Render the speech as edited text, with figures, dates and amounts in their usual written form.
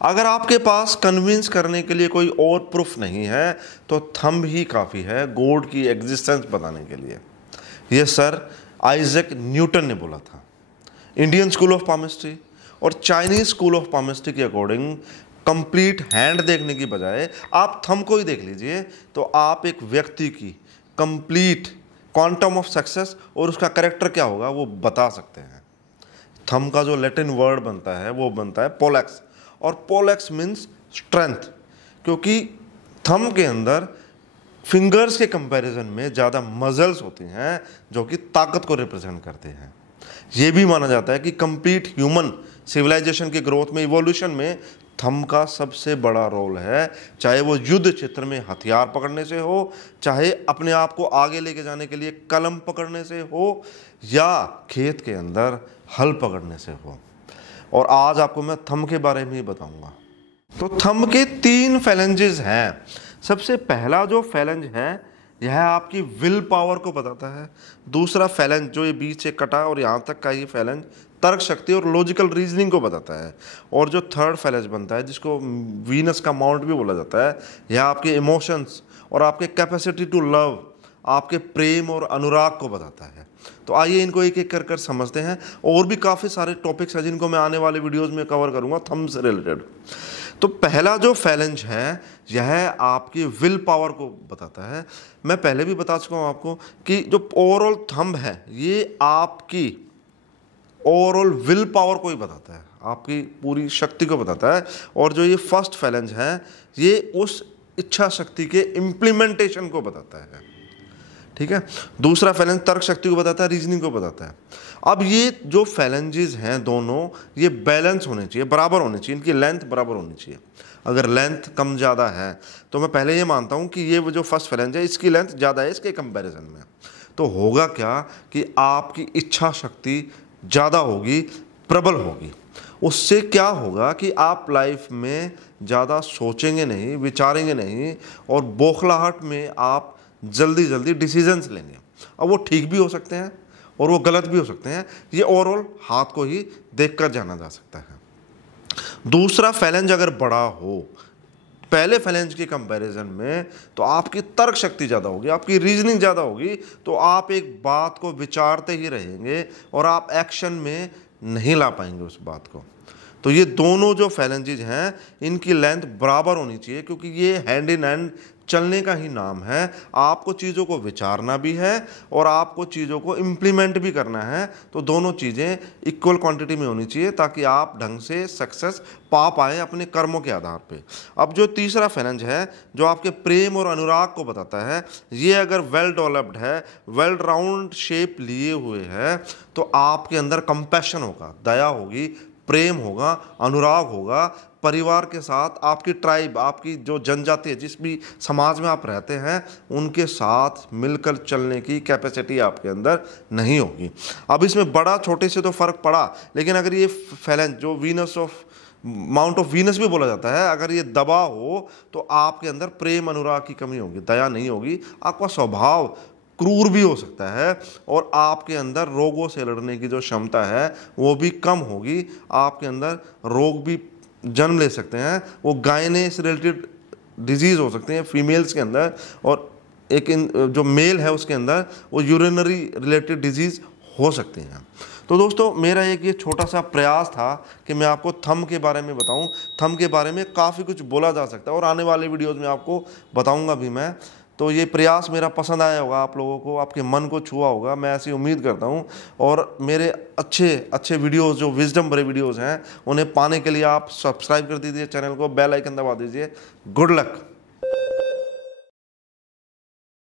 अगर आपके पास कन्विंस करने के लिए कोई और प्रूफ नहीं है तो थंब ही काफ़ी है गॉड की एग्जिस्टेंस बताने के लिए। ये सर आइजैक न्यूटन ने बोला था। इंडियन स्कूल ऑफ पामिस्ट्री और चाइनीज स्कूल ऑफ पामिस्ट्री के अकॉर्डिंग कंप्लीट हैंड देखने की बजाय आप थंब को ही देख लीजिए तो आप एक व्यक्ति की कंप्लीट क्वांटम ऑफ सक्सेस और उसका कैरेक्टर क्या होगा वो बता सकते हैं। थंब का जो लैटिन वर्ड बनता है वो बनता है पोलेक्स, और पोलेक्स मीन्स स्ट्रेंथ, क्योंकि थंब के अंदर फिंगर्स के कंपैरिजन में ज़्यादा मजल्स होती हैं जो कि ताकत को रिप्रेजेंट करते हैं। ये भी माना जाता है कि कंप्लीट ह्यूमन सिविलाइजेशन की ग्रोथ में, इवोल्यूशन में थंब का सबसे बड़ा रोल है, चाहे वो युद्ध क्षेत्र में हथियार पकड़ने से हो, चाहे अपने आप को आगे लेके जाने के लिए कलम पकड़ने से हो, या खेत के अंदर हल पकड़ने से हो। और आज आपको मैं थंब के बारे में ही बताऊंगा। तो थंब के 3 फैलेंजेस हैं। सबसे पहला जो फैलेंज है यह आपकी विल पावर को बताता है। दूसरा फैलेंज जो ये बीच से कटा और यहाँ तक का ये फैलेंज तर्क शक्ति और लॉजिकल रीजनिंग को बताता है। और जो थर्ड फैलेंज बनता है जिसको वीनस का माउंट भी बोला जाता है, यह आपके इमोशंस और आपके कैपेसिटी टू लव, आपके प्रेम और अनुराग को बताता है। तो आइए इनको एक एक कर समझते हैं। और भी काफ़ी सारे टॉपिक्स हैं जिनको मैं आने वाले वीडियोज़ में कवर करूँगा थंब से रिलेटेड। तो पहला जो फैलेंज है यह आपकी विल पावर को बताता है। मैं पहले भी बता चुका हूँ आपको कि जो ओवरऑल थंब है ये आपकी ओवरऑल विल पावर को ही बताता है, आपकी पूरी शक्ति को बताता है। और जो ये फर्स्ट फैलेंज है ये उस इच्छा शक्ति के इम्प्लीमेंटेशन को बताता है, ठीक है। दूसरा फैलेंज तर्क शक्ति को बताता है, रीजनिंग को बताता है। अब ये जो फैलेंजेस हैं दोनों ये बैलेंस होने चाहिए, बराबर होने चाहिए, इनकी लेंथ बराबर होनी चाहिए। अगर लेंथ कम ज़्यादा है तो मैं पहले ये मानता हूँ कि ये जो फर्स्ट फैलेंज है इसकी लेंथ ज़्यादा है इसके कंपैरिजन में, तो होगा क्या कि आपकी इच्छा शक्ति ज़्यादा होगी, प्रबल होगी। उससे क्या होगा कि आप लाइफ में ज़्यादा सोचेंगे नहीं, विचारेंगे नहीं, और बौखलाहट में आप जल्दी जल्दी डिसीजंस लेंगे। अब वो ठीक भी हो सकते हैं और वो गलत भी हो सकते हैं। ये ओवरऑल हाथ को ही देखकर जाना जा सकता है। दूसरा फैलेंज अगर बड़ा हो पहले फैलेंज के कंपैरिजन में तो आपकी तर्क शक्ति ज़्यादा होगी, आपकी रीजनिंग ज़्यादा होगी, तो आप एक बात को विचारते ही रहेंगे और आप एक्शन में नहीं ला पाएंगे उस बात को। तो ये दोनों जो फैलेंजेज हैं इनकी लेंथ बराबर होनी चाहिए, क्योंकि ये हैंड इन हैंड चलने का ही नाम है। आपको चीज़ों को विचारना भी है और आपको चीज़ों को इम्प्लीमेंट भी करना है, तो दोनों चीज़ें इक्वल क्वांटिटी में होनी चाहिए ताकि आप ढंग से सक्सेस पा पाएँ अपने कर्मों के आधार पे। अब जो तीसरा फैलेंज है जो आपके प्रेम और अनुराग को बताता है, ये अगर वेल डेवलप्ड है, वेल राउंड शेप लिए हुए है, तो आपके अंदर कंपैशन होगा, दया होगी, प्रेम होगा, अनुराग होगा। परिवार के साथ, आपकी ट्राइब, आपकी जो जनजाति है, जिस भी समाज में आप रहते हैं, उनके साथ मिलकर चलने की कैपेसिटी आपके अंदर नहीं होगी। अब इसमें बड़ा छोटे से तो फ़र्क पड़ा, लेकिन अगर ये फैलेंज जो Venus of mount of Venus भी बोला जाता है, अगर ये दबा हो तो आपके अंदर प्रेम अनुराग की कमी होगी, दया नहीं होगी। आपका स्वभाव क्रूर भी हो सकता है और आपके अंदर रोगों से लड़ने की जो क्षमता है वो भी कम होगी। आपके अंदर रोग भी जन्म ले सकते हैं, वो गायने से रिलेटेड डिजीज़ हो सकते हैं फीमेल्स के अंदर, और एक जो मेल है उसके अंदर वो यूरिनरी रिलेटेड डिजीज़ हो सकते हैं। तो दोस्तों मेरा एक ये छोटा सा प्रयास था कि मैं आपको थंब के बारे में बताऊं। थंब के बारे में काफ़ी कुछ बोला जा सकता है और आने वाले वीडियोज़ में आपको बताऊँगा भी मैं। तो ये प्रयास मेरा पसंद आया होगा, आप लोगों को, आपके मन को छुआ होगा, मैं ऐसी उम्मीद करता हूँ। और मेरे अच्छे वीडियोस जो विजडम भरे वीडियोस हैं उन्हें पाने के लिए आप सब्सक्राइब कर दीजिए चैनल को, बेल आइकन दबा दीजिए। Good luck.